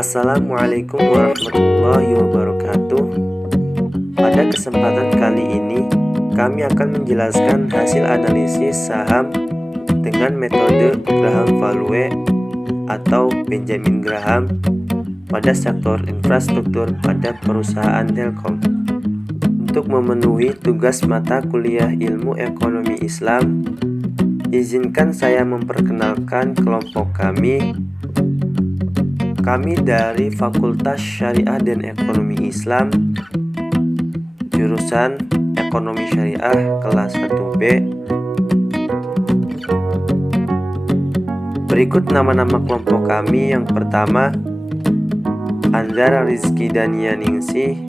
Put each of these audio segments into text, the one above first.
Assalamualaikum warahmatullahi wabarakatuh. Pada kesempatan kali ini, kami akan menjelaskan hasil analisis saham dengan metode Graham-Value atau Benjamin Graham pada sektor infrastruktur pada perusahaan Telkom. Untuk memenuhi tugas mata kuliah Ilmu Ekonomi Islam, izinkan saya memperkenalkan kelompok kami. Kami dari Fakultas Syariah dan Ekonomi Islam, jurusan Ekonomi Syariah kelas 1B. Berikut nama-nama kelompok kami. Yang pertama, Anzara Rizky Dania Ningsih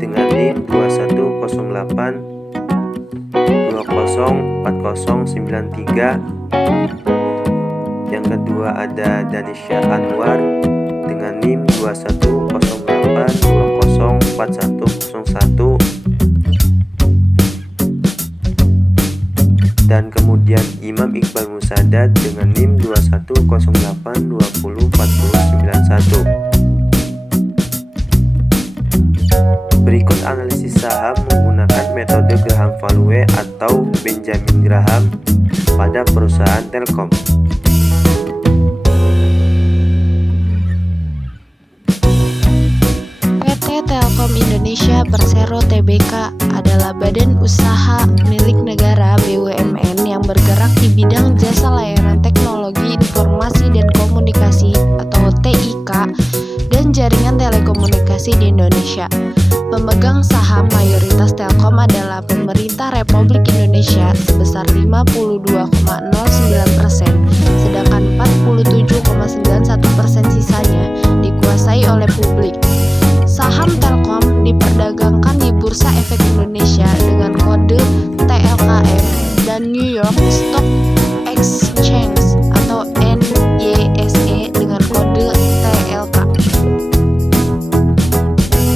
dengan NIM 2108 20404093. Yang kedua ada Danisha Anwar dengan NIM 2108204101. Dan kemudian Imam Iqbal Musadad dengan NIM 2108204091. Berikut analisis saham menggunakan metode Graham-Value atau Benjamin Graham pada perusahaan Telkom. Telkom Indonesia Persero Tbk adalah badan usaha milik negara BUMN yang bergerak di bidang jasa layanan teknologi informasi dan komunikasi atau TIK dan jaringan telekomunikasi di Indonesia. Pemegang saham mayoritas Telkom adalah pemerintah Republik Indonesia sebesar 52,09%, sedangkan 47,91% sisanya dikuasai oleh publik. Saham Telkom diperdagangkan di Bursa Efek Indonesia dengan kode TLKM dan New York Stock Exchange atau NYSE dengan kode TLK.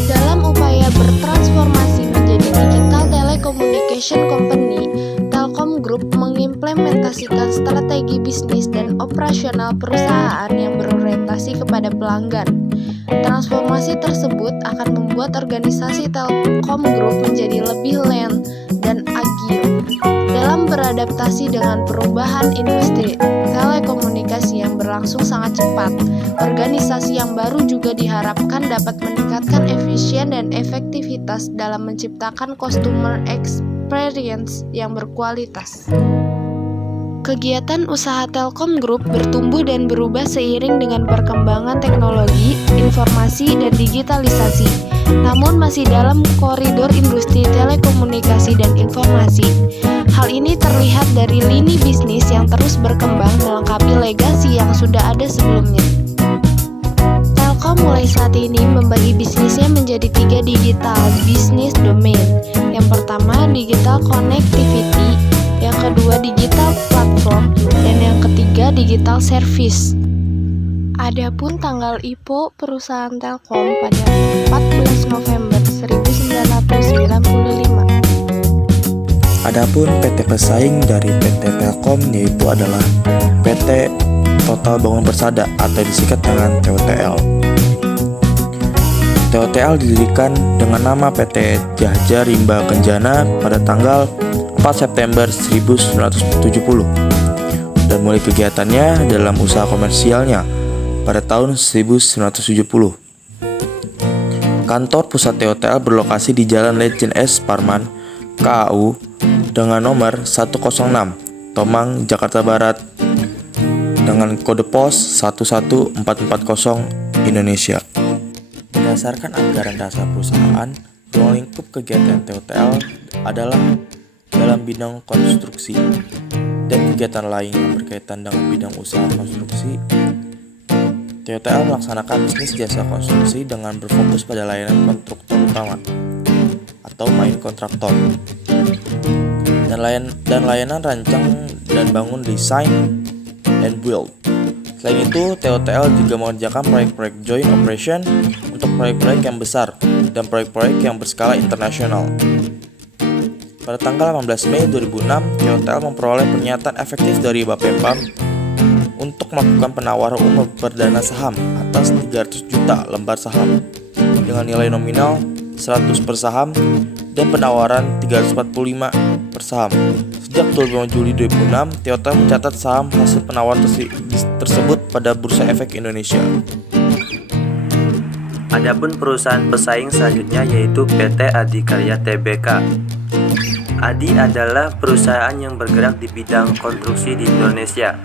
Dalam upaya bertransformasi menjadi digital telecommunication company, Telkom Group mengimplementasikan strategi bisnis dan operasional perusahaan yang berorientasi kepada pelanggan. Transformasi tersebut akan membuat organisasi Telkom Group menjadi lebih lean dan agil dalam beradaptasi dengan perubahan industri telekomunikasi yang berlangsung sangat cepat. Organisasi yang baru juga diharapkan dapat meningkatkan efisien dan efektivitas dalam menciptakan customer experience yang berkualitas. Kegiatan usaha Telkom Group bertumbuh dan berubah seiring dengan perkembangan teknologi, informasi, dan digitalisasi, namun masih dalam koridor industri telekomunikasi dan informasi. Hal ini terlihat dari lini bisnis yang terus berkembang melengkapi legasi yang sudah ada sebelumnya. Telkom mulai saat ini membagi bisnisnya menjadi 3 digital business domain. Yang pertama, digital connectivity, yang kedua digital platform, dan yang ketiga digital service. Adapun tanggal IPO perusahaan Telkom pada 14 November 1995. Adapun PT pesaing dari PT Telkom yaitu adalah PT Total Bangun Persada atau disingkat dengan TOTL. TOTL didirikan dengan nama PT Jahja Rimba Kencana pada tanggal 4 September 1970 dan mulai kegiatannya dalam usaha komersialnya pada tahun 1970. Kantor pusat TOTL berlokasi di Jalan Lejen S. Parman, KAU dengan nomor 106, Tomang, Jakarta Barat dengan kode pos 11440 Indonesia. Berdasarkan anggaran dasar perusahaan, ruang lingkup kegiatan TOTL adalah dalam bidang konstruksi dan kegiatan lain yang berkaitan dengan bidang usaha konstruksi. TOTL melaksanakan bisnis jasa konstruksi dengan berfokus pada layanan kontraktor utama atau main kontraktor dan layanan rancang dan bangun desain and build. Selain itu, TOTL juga mengerjakan proyek-proyek joint operation untuk proyek-proyek yang besar dan proyek-proyek yang berskala internasional. Pada tanggal 18 Mei 2006, TOTL memperoleh pernyataan efektif dari Bapepam untuk melakukan penawaran umum perdana saham atas 300 juta lembar saham dengan nilai nominal 100 per saham dan penawaran 345 per saham. Sejak 25 Juli 2006, Toyota mencatat saham hasil penawaran tersebut pada Bursa Efek Indonesia. Adapun perusahaan pesaing selanjutnya yaitu PT Adikarya Tbk. Adi adalah perusahaan yang bergerak di bidang konstruksi di Indonesia.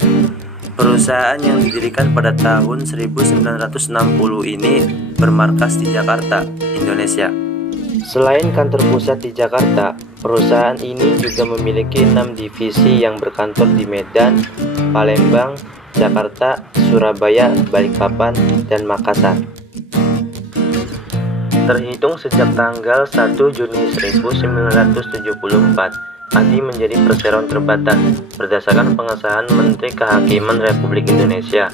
Perusahaan yang didirikan pada tahun 1960 ini bermarkas di Jakarta, Indonesia. Selain kantor pusat di Jakarta, perusahaan ini juga memiliki 6 divisi yang berkantor di Medan, Palembang, Jakarta, Surabaya, Balikpapan, dan Makassar. Terhitung sejak tanggal 1 Juni 1974, Adi menjadi perseroan terbatas berdasarkan pengesahan Menteri Kehakiman Republik Indonesia.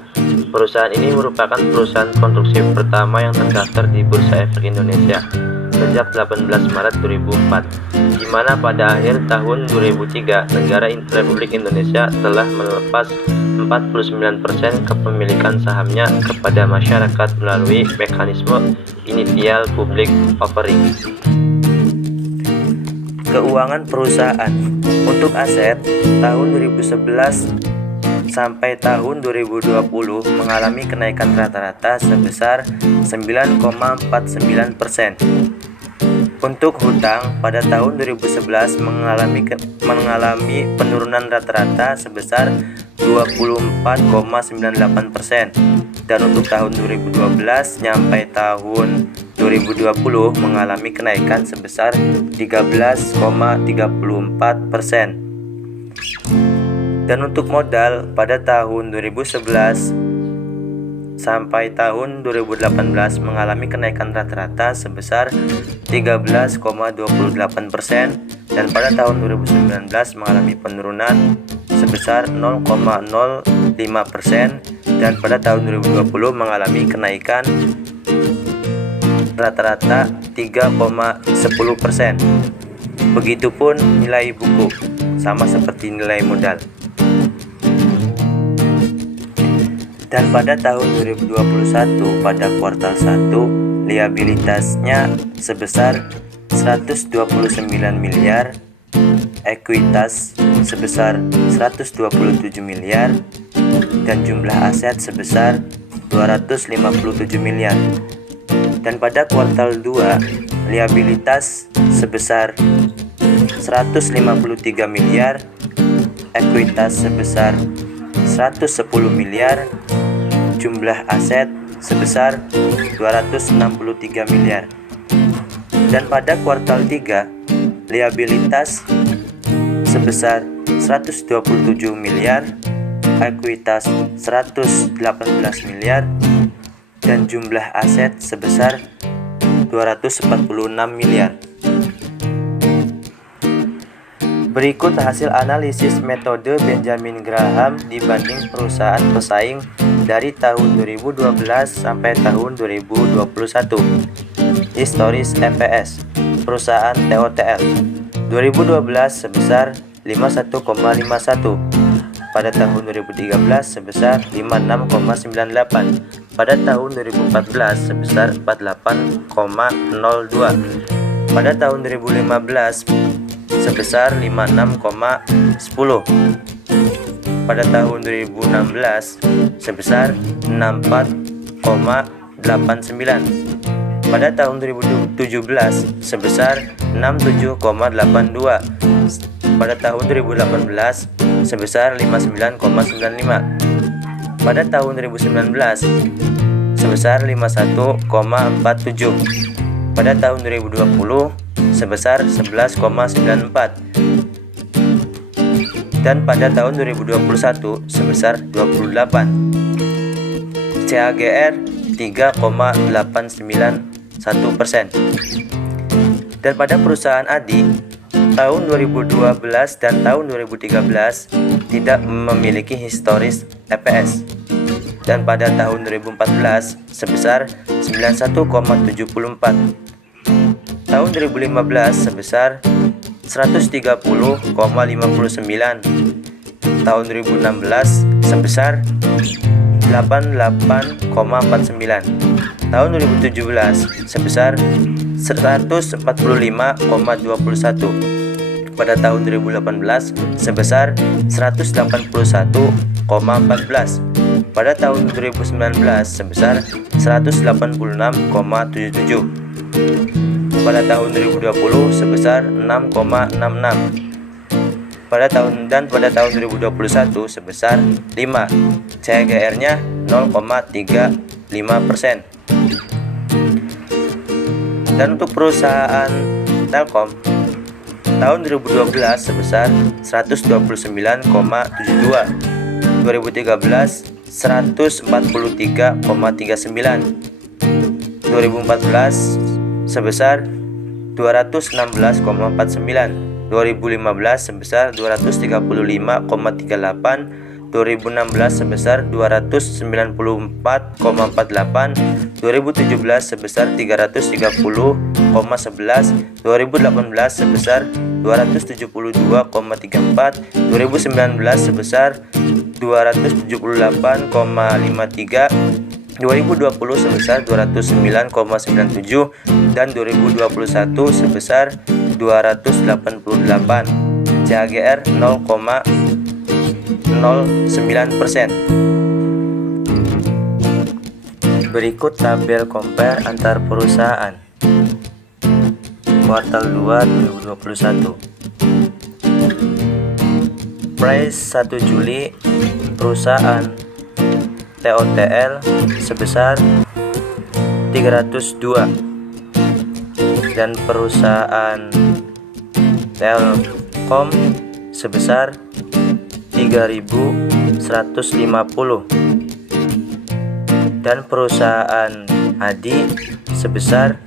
Perusahaan ini merupakan perusahaan konstruksi pertama yang terdaftar di Bursa Efek Indonesia sejak 18 Maret 2004, di mana pada akhir tahun 2003 negara Republik Indonesia telah melepas 49% kepemilikan sahamnya kepada masyarakat melalui mekanisme initial public offering. Keuangan perusahaan untuk aset tahun 2011 sampai tahun 2020 mengalami kenaikan rata-rata sebesar 9,49%. Untuk hutang pada tahun 2011 mengalami penurunan rata-rata sebesar 24,98%, dan untuk tahun 2012 sampai tahun 2020 mengalami kenaikan sebesar 13,34%. Dan untuk modal pada tahun 2011 sampai tahun 2018 mengalami kenaikan rata-rata sebesar 13,28%, dan pada tahun 2019 mengalami penurunan sebesar 0,05%, dan pada tahun 2020 mengalami kenaikan rata-rata 3,10%. Begitupun nilai buku, sama seperti nilai modal. Dan pada tahun 2021 pada kuartal 1 liabilitasnya sebesar 129 miliar, ekuitas sebesar 127 miliar, dan jumlah aset sebesar 257 miliar. Dan pada kuartal 2 liabilitas sebesar 153 miliar, ekuitas sebesar 110 miliar, jumlah aset sebesar 263 miliar. Dan pada kuartal 3 liabilitas sebesar 127 miliar, ekuitas 118 miliar, dan jumlah aset sebesar 246 miliar. Berikut hasil analisis metode Benjamin Graham dibanding perusahaan pesaing dari tahun 2012 sampai tahun 2021. Historis EPS perusahaan TOTL 2012 sebesar 51,51, pada tahun 2013 sebesar 56,98, pada tahun 2014 sebesar 48,02, pada tahun 2015 sebesar 56,10, pada tahun 2016 sebesar 64,89, pada tahun 2017 sebesar 67,82, pada tahun 2018 sebesar 59,95, pada tahun 2019 sebesar 51,47, pada tahun 2020 sebesar 11,94, dan pada tahun 2021 sebesar 28. CAGR 3,891%. Dan pada perusahaan Adi tahun 2012 dan tahun 2013 tidak memiliki historis EPS, dan pada tahun 2014 sebesar 91,74, tahun 2015 sebesar 130,59, tahun 2016 sebesar 88,49. Tahun 2017 sebesar 145,21. Pada tahun 2018 sebesar 181,14. Pada tahun 2019 sebesar 186,77. Pada tahun 2020 sebesar 6,66. Pada tahun 2021 sebesar 5. CAGR-nya 0,35%. Dan untuk perusahaan Telkom tahun 2012 sebesar 129,72. 2013 143,39. 2014 sebesar 216,49. 2015 sebesar 235,38. 2016 sebesar 294,48. 2017 sebesar 330,11. 2018 sebesar 272,34. 2019 sebesar 278,53. 2020 sebesar 209,97 dan 2021 sebesar 288. CAGR 0,09%. Berikut tabel compare antar perusahaan kuartal 2 2021. Price 1 Juli perusahaan TOTL sebesar 302 dan perusahaan Telkom sebesar 3.150 dan perusahaan Adi sebesar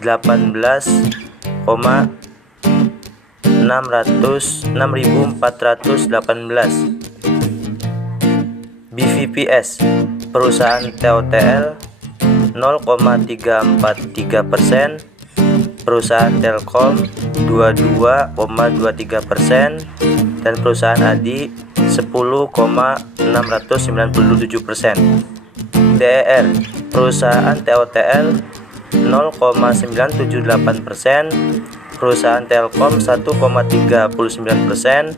6.418. BVPS perusahaan TOTL 0,343%, perusahaan Telkom 22,23% dan perusahaan Adi 10,697%. DER perusahaan TOTL 0,978%, perusahaan Telkom 1,39%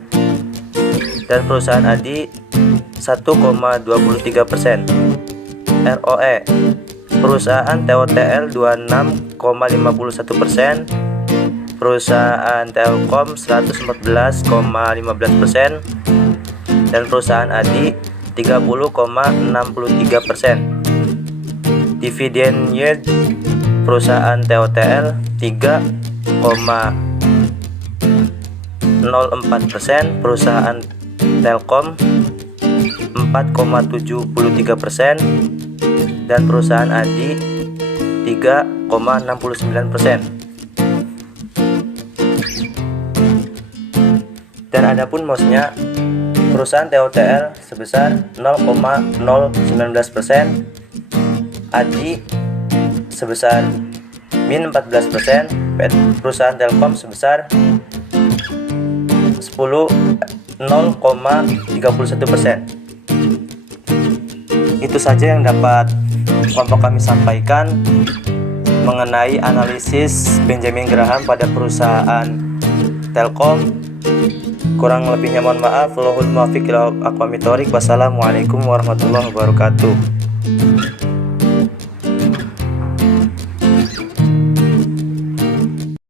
dan perusahaan Adi 1,23%. ROE perusahaan TOTL 26,51%, perusahaan Telkom 114,15% dan perusahaan Adi 30,63%. Dividend yield perusahaan TOTL 3,04%, perusahaan Telkom 4,73% dan perusahaan Adi 3,69%. Dan adapun MOS-nya perusahaan TOTL sebesar 0,019%, Adi sebesar min 14%, perusahaan Telkom sebesar 0,31%. Itu saja yang dapat kelompok kami sampaikan mengenai analisis Benjamin Graham pada perusahaan Telkom. Kurang lebihnya mohon maaf. Wallahul muwaffiq ila aqwamit thoriq. Wassalamualaikum warahmatullahi wabarakatuh.